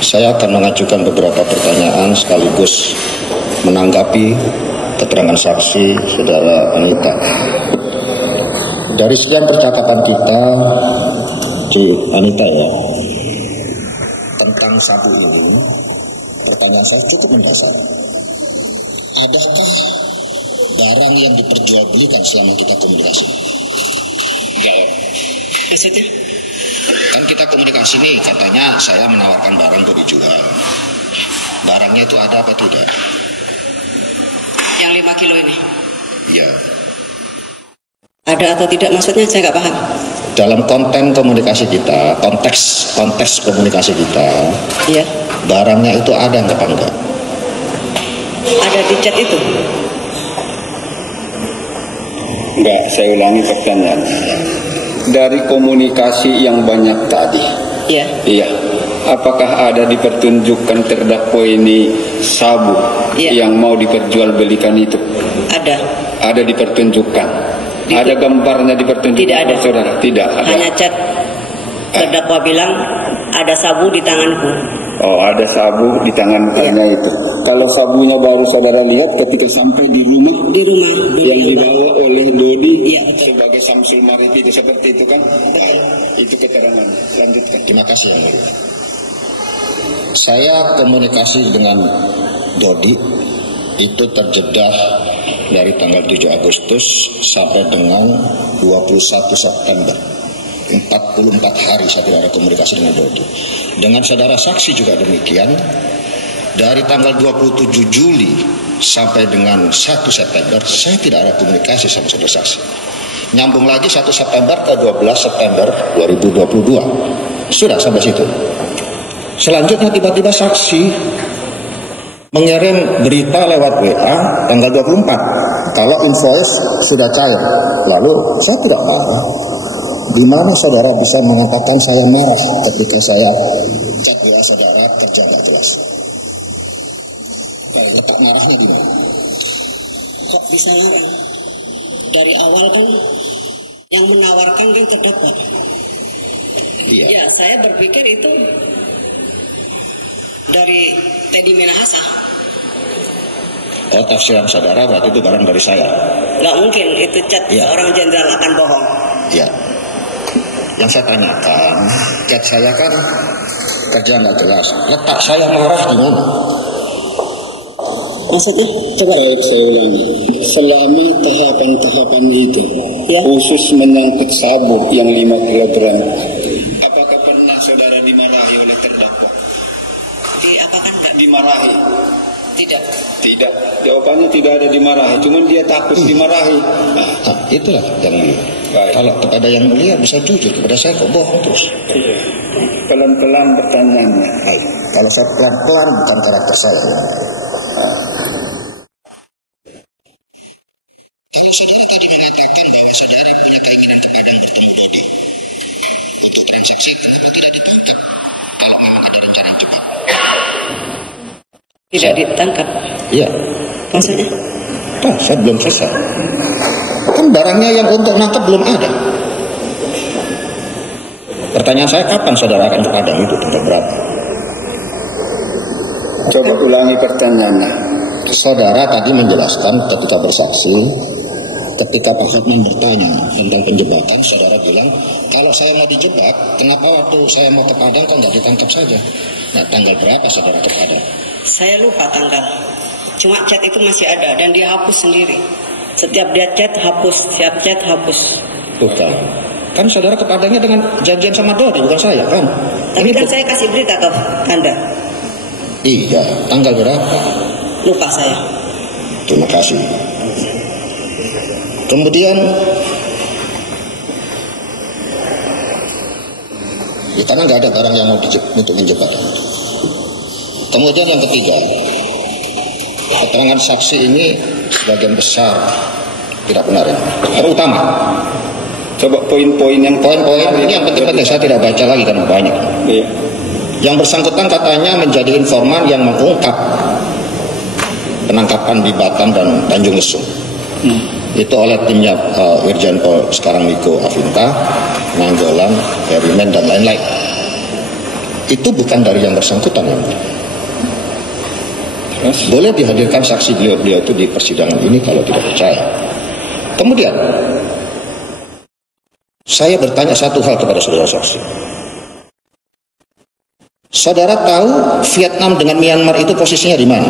Saya akan mengajukan beberapa pertanyaan sekaligus menanggapi keterangan saksi Saudara Anita. Dari sekian percakapan kita, Anita ya, tentang sabu ini, pertanyaan saya cukup mendasar. Adakah barang yang diperjualbelikan selama kita komunikasi? Ya, maksudnya? Kan kita komunikasi nih, katanya saya menawarkan barang untuk dijual. Barangnya itu ada apa tidak? Yang 5 kilo ini? Iya. Ada atau tidak maksudnya saya nggak paham. Dalam konten komunikasi kita, konteks komunikasi kita, iya. Barangnya itu ada nggak apa enggak? Ada di chat itu? Enggak, saya ulangi pertanyaan. Dari komunikasi yang banyak tadi, iya. Iya. Apakah ada dipertunjukkan terdakwa ini sabu yang mau diperjualbelikan itu? Ada. Ada dipertunjukkan. Ada gambarnya dipertunjukkan? Tidak ada. Saudara, tidak ada. Hanya chat terdakwa bilang ada sabu di tanganku. Oh, ada sabu di tangan kanan itu. Kalau sabunya baru saudara lihat ketika sampai di rumah. Di rumah. Yang dibawa oleh Dodi sebagai Samsul Marif itu seperti itu kan? Itu keterangan. Lanjutkan. Terima kasih. Saya komunikasi dengan Dodi itu terjedah dari tanggal 7 Agustus sampai dengan 21 September. 44 hari saya tidak ada komunikasi dengan Dodi. Dengan saudara saksi juga demikian. Dari tanggal 27 Juli sampai dengan 1 September saya tidak ada komunikasi sama saudara saksi. Nyambung lagi 1 September ke 12 September 2022. Sudah sampai situ. Selanjutnya tiba-tiba saksi mengirim berita lewat WA tanggal 24 kalau invoice sudah cair. Lalu saya tidak paham. Di mana saudara bisa mengatakan saya merah ketika saya cek WA saudara kerja nggak jelas? Letak merahnya di mana? Kok bisa merah? Dari awal kan yang menawarkan kan terdakwa. Iya. Ya, saya berpikir itu dari Teddy Minahasa. Oh, tafsiran saudara berarti itu barang dari saya. Nggak mungkin itu chat orang jenderal akan bohong. Iya. Yang saya tanyakan, chat saya kan kerja nggak jelas. Letak saya merah di mana? Maksudnya? Coba saya ulangi. Selama tahapan-tahapan itu, khusus menyangkut sabu yang 5 kilogram, apakah pernah saudara dimarahi oleh terdakwa? Apakah dimarahi? Tidak. Tidak. Jawabannya tidak ada dimarahi. Cuman dia takut dimarahi. Nah, itulah yang mulia. Kalau kepada yang mulia bisa jujur, kepada saya kok bohong terus. Pelan-pelan pertanyaannya. Kalau saya pelan-pelan bukan karakter saya. Tidak ditangkap. Iya. Maksudnya? Nah, saya belum selesai. Kan barangnya yang untuk nangkap belum ada. Pertanyaan saya, kapan saudara akan ke Padang itu? Tanggal berapa? Coba ulangi pertanyaannya. Saudara tadi menjelaskan ketika bersaksi, ketika Pak Hotman bertanya tentang penjebatan, saudara bilang, kalau saya mau dijebak, kenapa waktu saya mau ke Padang kok nggak ditangkap saja? Nah, tanggal berapa saudara ke Padang? Saya lupa tanggal. Cuma chat itu masih ada dan dia hapus sendiri. Setiap dia chat hapus, setiap chat hapus. Bukan. Kan saudara ke Padangnya dengan janjian sama Dodi, bukan saya kan? Tapi kan saya kasih berita ke Anda. Iya, tanggal berapa? Lupa saya. Terima kasih. Kemudian di tangan nggak ada barang yang mau untuk menjebak. Kemudian yang ketiga, keterangan saksi ini sebagian besar tidak benar ya. Terutama, coba poin-poin yang ini yang penting-penting saya tidak baca lagi karena banyak. Iya. Yang bersangkutan katanya menjadi informan yang mengungkap penangkapan di Batam dan Tanjung Lesung. Itu oleh timnya Irjen Pol sekarang Niko Afinta, Nanggolan, Herimen dan lain-lain. Itu bukan dari yang bersangkutan, yang mulia. Boleh dihadirkan saksi beliau-beliau itu di persidangan ini kalau tidak percaya. Kemudian saya bertanya satu hal kepada saudara saksi. Saudara tahu Vietnam dengan Myanmar itu posisinya di mana?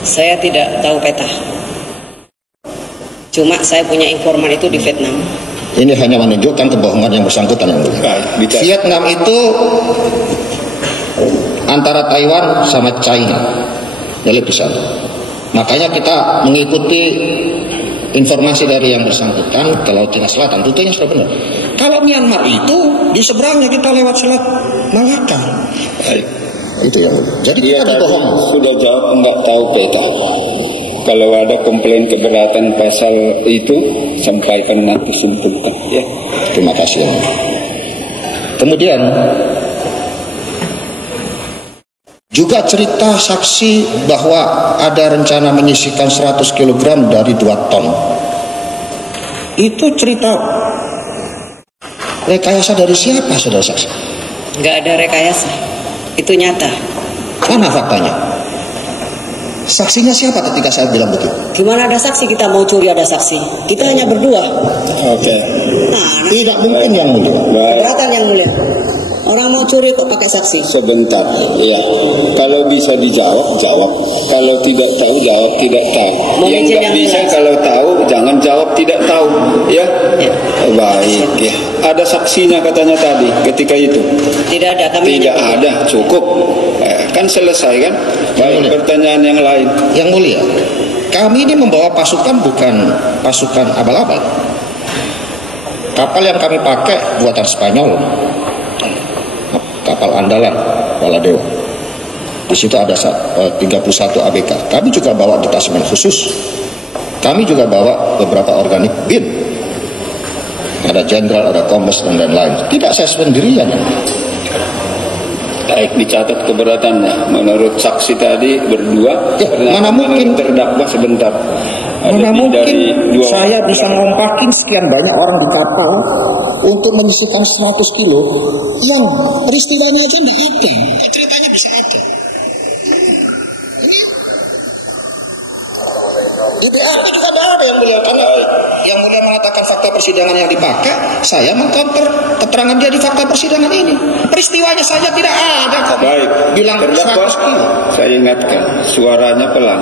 Saya tidak tahu peta. Cuma saya punya informan itu di Vietnam. Ini hanya menunjukkan kebohongan yang bersangkutan, yang mulia. Vietnam itu antara Taiwan sama China, jadi di sana. Makanya kita mengikuti informasi dari yang bersangkutan ke Laut Cina Selatan, tentunya sudah benar. Kalau Myanmar itu di seberangnya kita lewat Selat Malaka. Baik. Itu yang jadi Dia kita bohong. Sudah jawab enggak tahu peta. Kalau ada komplain keberatan pasal itu, sampaikan nanti simpulkan. Ya. Terima kasih. Kemudian juga cerita saksi bahwa ada rencana menyisihkan 100 kg dari 2 ton. Itu cerita rekayasa dari siapa, saudara saksi? Nggak ada rekayasa. Itu nyata. Mana faktanya? Saksinya siapa ketika saya bilang begitu? Gimana ada saksi? Kita mau curi ada saksi. Kita hanya berdua. Oke. Nah, Tidak mungkin, yang mulia. keberatan yang mulia. Orang mau curi kok pakai saksi? Sebentar, ya. Kalau bisa dijawab, jawab. Kalau tidak tahu, jawab tidak tahu. Yang nggak bisa kalau tahu, jangan jawab tidak tahu, ya. Ya. Baik, ya. Ada saksinya katanya tadi, ketika itu. Tidak ada. Kami Tidak ada, cukup. Kan selesai kan? Baik, pertanyaan yang lain. Yang mulia, kami ini membawa pasukan bukan pasukan abal-abal. Kapal yang kami pakai buatan Spanyol. Kapal andalan Waladewa. Di situ ada 31 ABK. Kami juga bawa detasemen khusus. Kami juga bawa beberapa organik BIN. Ada jenderal, ada kombes, dan lain-lain. Tidak saya sendirian. Baik, dicatat keberatannya. Menurut saksi tadi berdua. Ya, mana mungkin terdakwa sebentar. Mana mungkin saya bisa ngompakin sekian banyak orang di kapal untuk menyisihkan 100 kilo yang peristiwanya aja nggak ada. Ceritanya bisa ada. Di BAP juga tidak ada, yang mulia, karena yang mulia mengatakan fakta persidangan yang dipakai, saya mengcounter keterangan dia di fakta persidangan ini. Peristiwanya saja tidak ada kok. Baik, Bilang terdakwa, 100 kilo. saya ingatkan, suaranya pelan,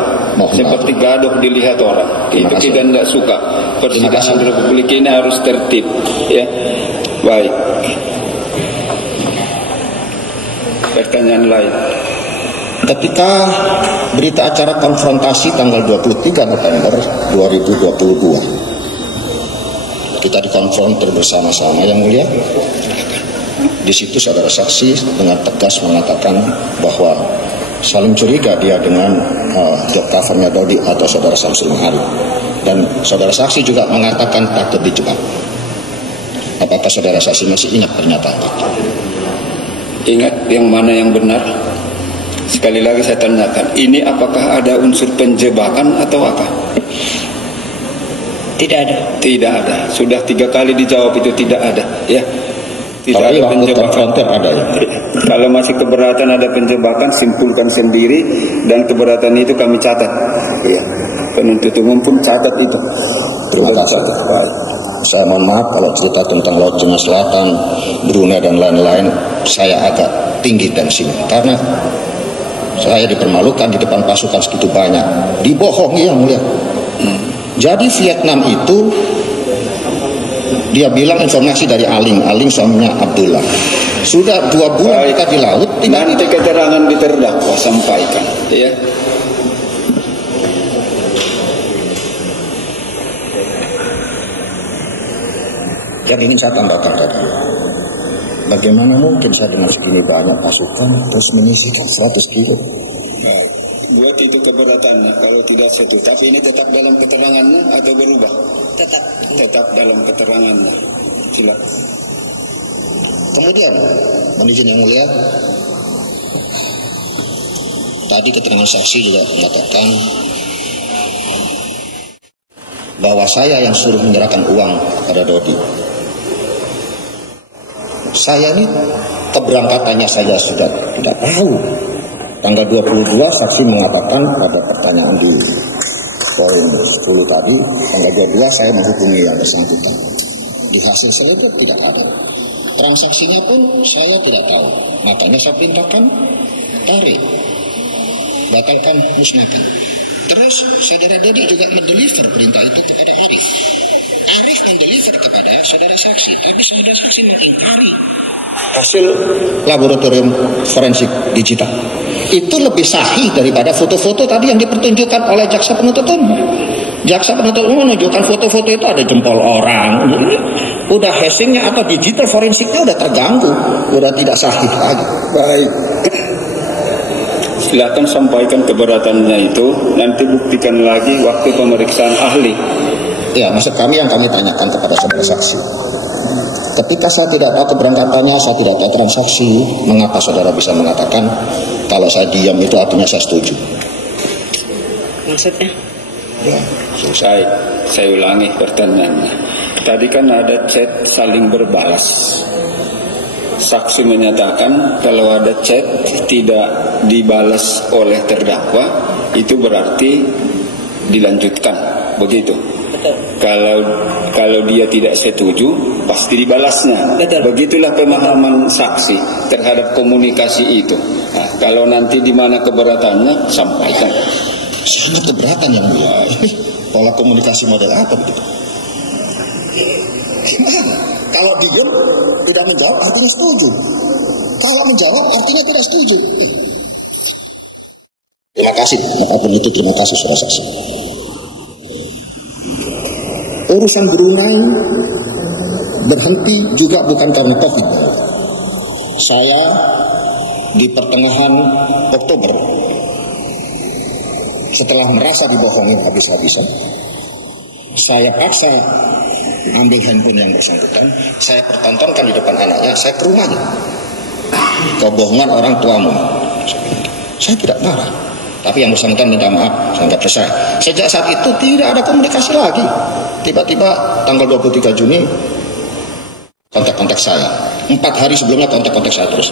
seperti gaduh dilihat orang. Itu kita tidak suka. Persidangan Republik ini harus tertib, ya. Baik. Pertanyaan lain. Ketika berita acara konfrontasi tanggal 23 November 2022, kita dikonfrontir bersama-sama, yang mulia. Di situ saudara saksi dengan tegas mengatakan bahwa saling curiga dia dengan job covernya Dodi atau saudara Samsul Mahari. Dan saudara saksi juga mengatakan takut dijebak. Apakah saudara saksi masih ingat pernyataan itu? Ingat yang mana yang benar? Sekali lagi saya tanyakan, ini apakah ada unsur penjebakan atau apa? Tidak ada. Tidak ada. Sudah 3 kali dijawab itu tidak ada, ya. Tidak Kalau ada penjebakan. ada ya. Kalau masih keberatan ada penjebakan, simpulkan sendiri, dan keberatan itu kami catat. Ya. Penuntut umum pun catat itu. Terima kasih. Baik. Saya mohon maaf kalau cerita tentang Laut Cina Selatan, Brunei dan lain-lain, saya agak tinggi tensinya karena saya dipermalukan di depan pasukan segitu banyak, dibohongi, yang mulia. Jadi Vietnam itu dia bilang informasi dari Aling suaminya Abdullah. Sudah 2 bulan kita di laut, Nanti keterangan di terdakwa sampaikan, ya. Yang ingin saya tambahkan tadi, bagaimana mungkin saya dengan segini banyak pasukan terus menyisihkan 100 kilo? Buat itu keberatannya kalau tidak setuju. Tapi ini tetap dalam keterangannya atau berubah? Tetap dalam keterangannya. Silakan. Kemudian, mohon izin yang mulia, tadi keterangan saksi juga mengatakan bahwa saya yang suruh menyerahkan uang pada Dodi. Saya ini keberangkatannya saya sudah tidak tahu. Tanggal 22 saksi mengatakan pada pertanyaan di poin 10 tadi, tanggal 22 saya menghubungi yang bersangkutan. Di hasil saya itu tidak ada. Transaksinya pun saya tidak tahu. Makanya saya perintahkan tarik, batalkan, musnahkan. Terus saudara Dodi juga mendeliver perintah itu kepada Arif. Arif mendeliver kepada saudara saksi, tapi saudara saksi mengingkari hasil laboratorium forensik digital. Itu lebih sahih daripada foto-foto tadi yang dipertunjukkan oleh jaksa penuntut umum. Jaksa penuntut umum menunjukkan foto-foto itu ada jempol orang. Udah hashingnya atau digital forensiknya udah terganggu, udah tidak sahih lagi. Baik. Silakan sampaikan keberatannya itu, nanti buktikan lagi waktu pemeriksaan ahli. Ya, maksud kami yang kami tanyakan kepada saudara saksi. Ketika saya tidak tahu keberangkatannya, saya tidak tahu transaksi, mengapa saudara bisa mengatakan kalau saya diam itu artinya saya setuju? Maksudnya? Ya, Selesai. Saya ulangi pertanyaannya. Tadi kan ada chat saling berbalas. Saksi menyatakan kalau ada chat tidak dibalas oleh terdakwa, itu berarti dilanjutkan, begitu. Betul. Kalau dia tidak setuju, pasti dibalasnya. Betul. Begitulah pemahaman saksi terhadap komunikasi itu. Nah, kalau nanti di mana keberatannya, sampaikan. sangat keberatan yang mulia. Pola komunikasi model apa begitu? Gimana? Kalau diam tidak menjawab artinya setuju. Kalau menjawab artinya tidak setuju. Terima kasih. Apapun itu terima kasih saudara saksi. Urusan Brunei berhenti juga bukan karena COVID. Saya di pertengahan Oktober setelah merasa dibohongi habis-habisan, saya paksa ambil handphone yang bersangkutan, saya pertontonkan di depan anaknya, saya ke rumahnya. Kebohongan orang tuamu. Saya tidak marah, tapi yang bersangkutan minta maaf, saya anggap selesai. Sejak saat itu tidak ada komunikasi lagi. Tiba-tiba tanggal 23 Juni kontak-kontak saya. 4 hari sebelumnya kontak-kontak saya terus.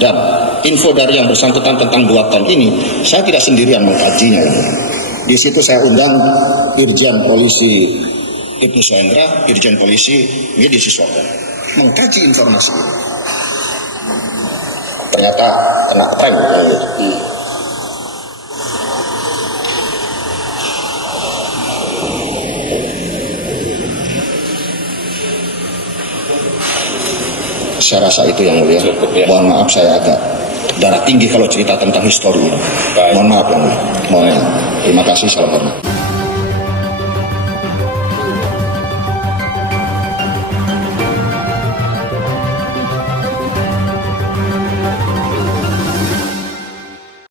Dan info dari yang bersangkutan tentang 2 ton ini, saya tidak sendirian mengkajinya. Di situ saya undang Irjen Polisi Ibnu Soendra, Irjen Polisi Yedi Siswoko, mengkaji informasi ini. Ternyata kena prank. Saya rasa itu yang mulia. Mohon maaf saya agak darah tinggi kalau cerita tentang histori ini. Mohon maaf yang mulia. Mohon maaf. Terima kasih. Salam hormat.